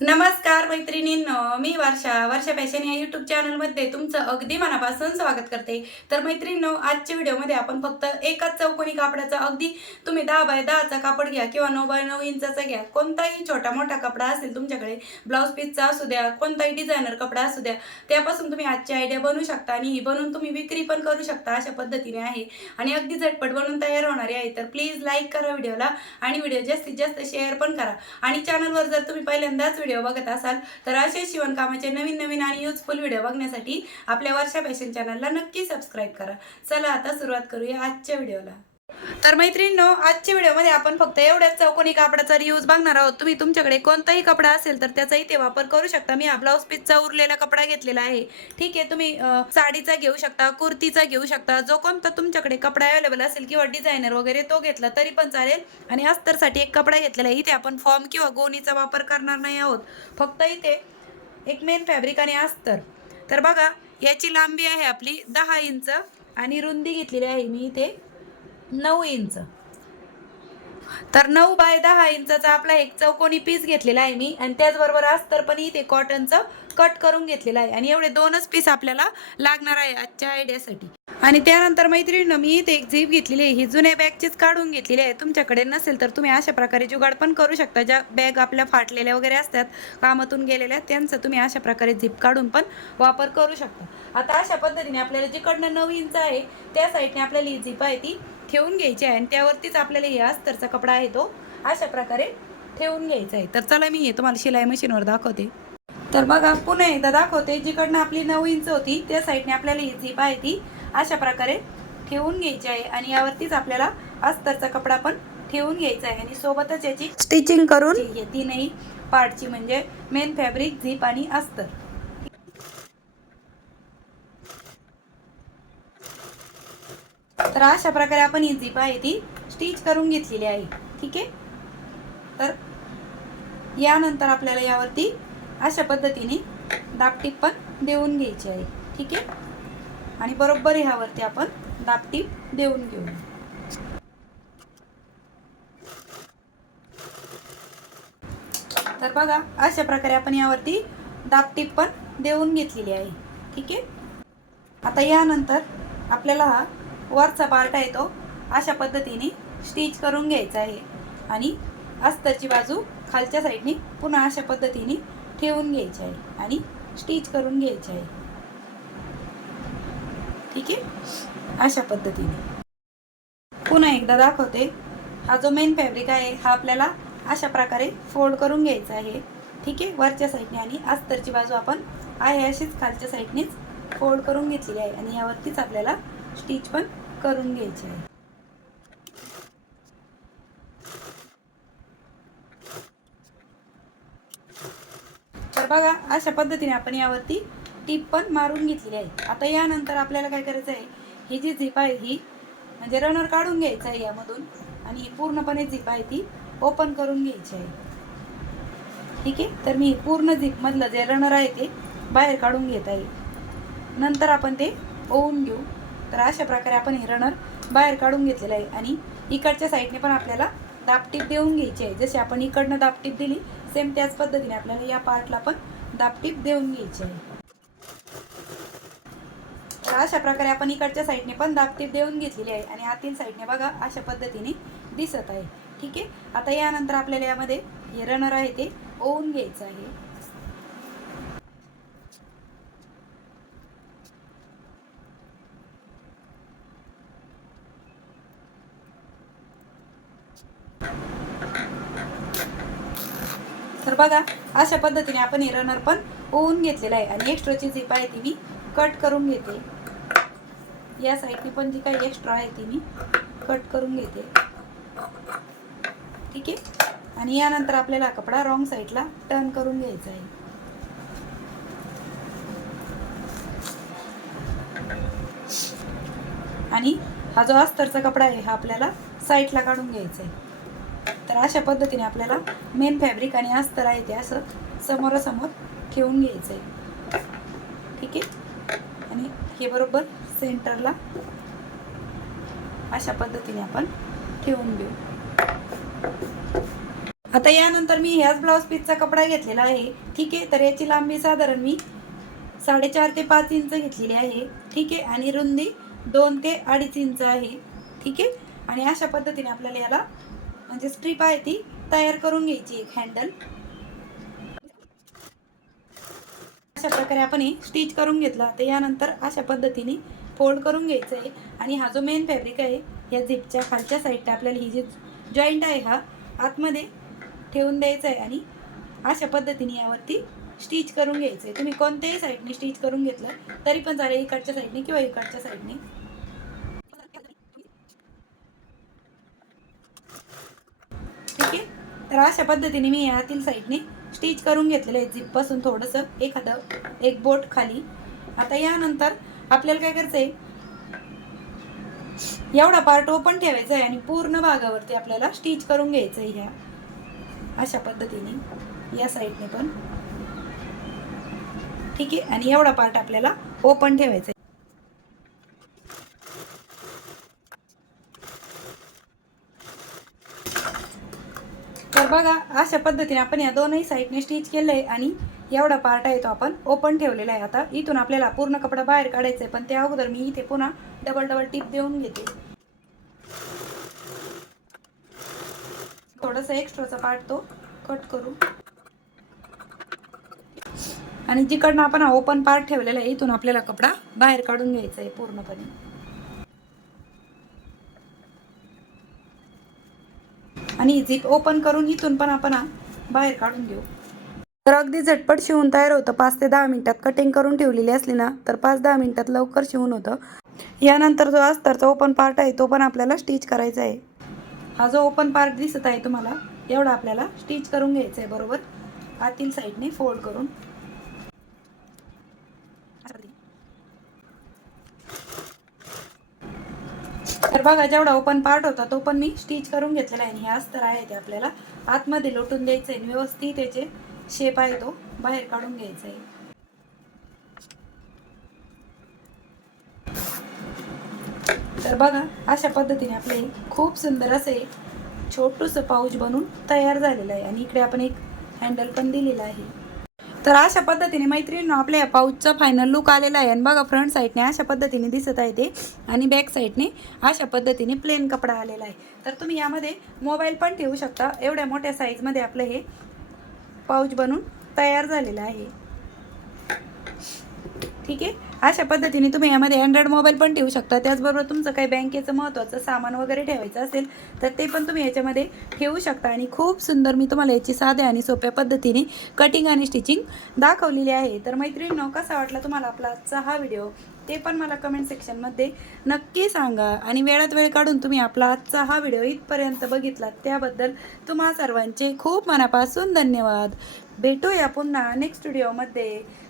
नमस्कार मैत्रिणींनो मी वर्षा. वर्षा फॅशन या यूट्यूब चॅनलमध्ये तुमचं अगदी मनापासून स्वागत करते. तर मैत्रिणींनो आजच्या व्हिडिओमध्ये आपण फक्त एकाच चौकोनी कापडाचा अगदी तुम्ही दहा बाय दहाचा कापड घ्या किंवा नऊ बाय नऊ इंचाचा घ्या. कोणताही छोटा मोठा कपडा असेल तुमच्याकडे ब्लाऊज पीसचा असू द्या कोणताही डिझायनर कपडा असू द्या त्यापासून तुम्ही आजची आयडिया बनवू शकता आणि ही बनवून तुम्ही विक्री पण करू शकता अशा पद्धतीने आहे. आणि अगदी झटपट बनवून तयार होणारी आहे तर प्लीज लाईक करा व्हिडिओला आणि व्हिडिओ जास्तीत जास्त शेअर पण करा. आणि चॅनलवर जर तुम्ही पहिल्यांदाच व्हिडिओ बघत असाल तर असे शिवणकामाचे नवीन नवीन आणि युजफुल व्हिडिओ बघण्यासाठी आपल्या वर्षा फॅशन चॅनलला नक्की सबस्क्राईब करा. चला आता सुरुवात करूया आजच्या व्हिडिओला. तर मैत्रिणींनो आजच्या व्हिडिओमध्ये आपण फक्त एवढ्याच चौकोनी कापडाचा रियूज बघणार आहोत. तुम्ही तुमच्याकडे कोणताही कपडा असेल तर त्याचा इथे वापर करू शकता. मी हा ब्लाऊज पीसचा उरलेला कपडा घेतलेला आहे. ठीक आहे तुम्ही साडीचा घेऊ शकता कुर्तीचा घेऊ शकता जो कोणता तुमच्याकडे कपडा अवेलेबल असेल किंवा डिझायनर वगैरे तो घेतला तरी पण चालेल. आणि अस्तरसाठी एक कपडा घेतलेला आहे. इथे आपण फॉर्म किंवा गोणीचा वापर करणार नाही आहोत. फक्त इथे एक मेन फॅब्रिक आणि अस्तर. तर बघा याची लांबी आहे आपली दहा इंच आणि रुंदी घेतलेली आहे मी इथे. नऊ इंच. तर नऊ बाय दहा इंचाचा आपला एक चौकोनी पीस घेतलेला आहे मी. आणि त्याचबरोबर अस्तर पण इथे कॉटनचं कट करून घेतलेलं आहे. आणि एवढे दोनच पीस आपल्याला लागणार आहे आजच्या आयडियासाठी आणि त्यानंतर मैत्रिणीनं मी इथे एक झीप घेतलेली आहे. ही जुन्या बॅगचीच काढून घेतलेली आहे. तुमच्याकडे नसेल तर तुम्ही अशा प्रकारे जुगाड पण करू शकता. ज्या बॅग आपल्या फाटलेल्या वगैरे असतात कामातून गेलेल्या त्यांचं तुम्ही अशा प्रकारे झीप काढून पण वापर करू शकता. आता अशा पद्धतीने आपल्याला जिकडनं नऊ इंच आहे त्या साईडने आपल्याला ही झीप आहे ती ठेवून घ्यायची आहे आणि त्यावरतीच आपल्याला हे अस्तरचा कपडा आहे तो अशा प्रकारे ठेवून घ्यायचा आहे. तर चला मी हे तुम्हाला शिलाई मशीनवर दाखवते. तर बघा पुन्हा एकदा दाखवते जिकडनं आपली नऊ इंच होती त्या साईडने आपल्याला ही झीप आहे ती अशा प्रकारे ठेवून घ्यायची आहे आणि यावरतीच आपल्याला अस्तरचा कपडा पण ठेवून घ्यायचा आहे. आणि सोबतच याची स्टिचिंग करून ही तीनही पार्टची म्हणजे मेन फॅब्रिक झीप आणि अस्तर. तर अशा प्रकारे आपण ही झीप आहे ती स्टिच करून घेतलेली आहे. ठीक आहे? तर यानंतर आपल्याला यावरती अशा पद्धतीने दापटीप पण देऊन घ्यायची आहे. ठीक आहे? आणि बरोबर ह्यावरती आपण दापटीप देऊन घेऊ. तर बघा अशा प्रकारे आपण यावरती दापटीप पण देऊन घेतलेली आहे. ठीक आहे? आता यानंतर आपल्याला हा वरचा पार्ट आहे तो. अशा पद्धतीने स्टिच करून घ्यायचा आहे. आणि अस्तरची बाजू खालच्या साईडने पुन्हा अशा पद्धतीने ठेवून घ्यायची आहे. आणि स्टिच करून घ्यायची आहे. ठीक आहे? अशा पद्धतीने. पुन्हा एकदा दाखवते. हा जो मेन फॅब्रिक आहे हा आपल्याला अशा प्रकारे फोल्ड करून घ्यायचा आहे. ठीक आहे? वरच्या साईडने आणि अस्तरची बाजू आपण आहे अशीच खालच्या साईडनेच फोल्ड करून घेतलेली आहे. आणि यावरतीच आपल्याला स्टिच पण करून घ्यायची आहे. तर बघा अशा पद्धतीने आपण यावरती टीप पण मारून घेतलेली आहे. आता यानंतर आपल्याला काय करायचं आहे ही जी झिप आहे ही म्हणजे रनर काढून घ्यायचं आहे यामधून आणि पूर्णपणे झिप आहे ती ओपन करून घ्यायची आहे. ठीक आहे? तर मी पूर्ण झिपमधलं जे रनर आहे ते बाहेर काढून घेत आहे. नंतर आपण ते ओवून घेऊ. तर अशा प्रकारे आपण हे रनर बाहेर काढून घेतलेलं आहे. आणि इकडच्या साईडने पण आपल्याला दापटीप देऊन घ्यायची आहे. जशी आपण इकडनं दापटीप दिली सेम त्याच पद्धतीने आपल्याला या पार्टला पण दापटीप देऊन घ्यायची आहे. तर अशा प्रकारे आपण इकडच्या साईडने पण दापटीप देऊन घेतलेली आहे. आणि आतील साईडने बघा अशा पद्धतीने दिसत आहे. ठीक आहे? आता यानंतर आपल्याला यामध्ये हे रनर आहे ते ओवून घ्यायचं आहे. बघा अशा पद्धतीने आपण हे रनर पण ओवून घेतलेलं आहे. आणि एक्स्ट्राची झीप आहे ती मी कट करून घेते. या साईडनी पण जी काही एक्स्ट्रा आहे ती मी कट करून घेते. ठीक आहे? आणि यानंतर आपल्याला कपडा रॉंग साईडला टर्न करून घ्यायचा आहे. आणि हा जो अस्तरचा कपडा आहे हा आपल्याला साईडला काढून घ्यायचा आहे. तर अशा पद्धतीने आपल्याला मेन फॅब्रिक आणि अस्तर आहे ते असं समोरासमोर ठेवून घ्यायचं आहे ठीक आहे? आणि हे बरोबर सेंटरला अशा पद्धतीने आपण ठेवून घेऊ आता यानंतर मी ह्याच ब्लाऊज पीसचा कपडा घेतलेला आहे. ठीक आहे? तर याची लांबी साधारण मी साडेचार ते पाच इंच घेतलेली आहे. ठीक आहे? आणि रुंदी दोन ते अडीच इंच आहे. ठीक आहे? आणि अशा पद्धतीने आपल्याला याला म्हणजे स्ट्रीप आहे ती तयार करून घ्यायची एक हँडल अशा प्रकारे आपण हे स्टिच करून घेतला. तर यानंतर अशा पद्धतीने फोल्ड करून घ्यायचं आहे. आणि हा जो मेन फॅब्रिक आहे या झिपच्या खालच्या साईडला आपल्याला ही जी जॉईंट आहे हा आतमध्ये ठेवून द्यायचा आहे. आणि अशा पद्धतीने यावरती स्टिच करून घ्यायचं आहे. तुम्ही कोणत्याही साईडने स्टिच करून घेतलं तरी पण चालेल इकडच्या साईडने किंवा इकडच्या साईडने ठीक आहे तर अशा पद्धतीने मी यातील साईडने स्टिच करून घेतलेलं आहे. झिपपासून थोडंसं एखादं एक बोट खाली. आता यानंतर आपल्याला काय करायचं आहे एवढा पार्ट ओपन ठेवायचा आहे आणि पूर्ण भागावरती आपल्याला स्टिच करून घ्यायचं आहे ह्या. अशा पद्धतीने या साईडने पण. ठीक आहे? आणि एवढा पार्ट आपल्याला ओपन ठेवायचा आहे. बघा अशा पद्धतीने आपण या दोनही साईडने स्टिच केलं आहे आणि एवढा पार्ट आहे तो आपण ओपन ठेवलेला आहे. आता इथून आपल्याला पूर्ण कपडा बाहेर काढायचा आहे पण त्या अगोदर मी इथे पुन्हा डबल डबल टिप देऊन घेते. थोडस एक्स्ट्राचा पार्ट तो कट करू. आणि जिकडनं आपण हा ओपन पार्ट ठेवलेला आहे इथून आपल्याला कपडा बाहेर काढून घ्यायचा आहे पूर्णपणे. आणि झिप ओपन करून इथून पण आपण हा बाहेर काढून घेऊ तर अगदी झटपट शिवून तयार होतं. पाच ते दहा मिनिटात कटिंग करून ठेवलेली असली ना तर पाच दहा मिनिटात लवकर शिवून होतं. यानंतर जो अस्तरचा ओपन पार्ट आहे तो पण आपल्याला स्टिच करायचा आहे. हा जो ओपन पार्ट दिसत आहे तुम्हाला एवढा आपल्याला स्टिच करून घ्यायचा आहे बरोबर? आतील साईडने फोल्ड करून. तर बघा जेवढा ओपन पार्ट होता तो पण मी स्टिच करून घेतलेला आहे. आणि हे अस्तर आहे ते आपल्याला. आतमध्ये लोटून द्यायचं आहे व्यवस्थित त्याचे शेप आहे तो. बाहेर काढून घ्यायचा आहे तर बघा अशा पद्धतीने आपले खूप सुंदर असे छोटूसं पाऊच बनून तयार झालेलं आहे. आणि इकडे आपण एक हँडल पण दिलेला आहे. तर अशा पद्धतीने मैत्रिणींनो आपल्या पाऊचचा फायनल लुक आलेला आहे. आणि बघा फ्रंट साईडने अशा पद्धतीने दिसत आहे ते. आणि बॅक साईडने अशा पद्धतीने प्लेन कपडा आलेला आहे. तर तुम्ही यामध्ये मोबाईल पण ठेवू शकता. एवढ्या मोठ्या साईजमध्ये आपलं हे पाऊच बनून तयार झालेलं आहे. ठीक आहे? अशा पद्धतीने तुम्ही यामध्ये अँड्रॉइड मोबाईल पण ठेवू शकता. त्याचबरोबर तुमचं काही बँकेचं महत्त्वाचं सामान वगैरे ठेवायचं असेल तर ते पण तुम्ही याच्यामध्ये ठेवू शकता. आणि खूप सुंदर मी तुम्हाला याची साध्या आणि सोप्या पद्धतीने कटिंग आणि स्टिचिंग दाखवलेली आहे. तर मैत्रिणींनो कसा वाटला तुम्हाला आपला आजचा हा व्हिडिओ ते पण मला कमेंट सेक्शनमध्ये नक्की सांगा. आणि वेळात वेळ काढून तुम्ही आपला आजचा हा व्हिडिओ इथपर्यंत बघितला त्याबद्दल तुम्हा सर्वांचे खूप मनापासून धन्यवाद. भेटूया पुन्हा नेक्स्ट व्हिडिओमध्ये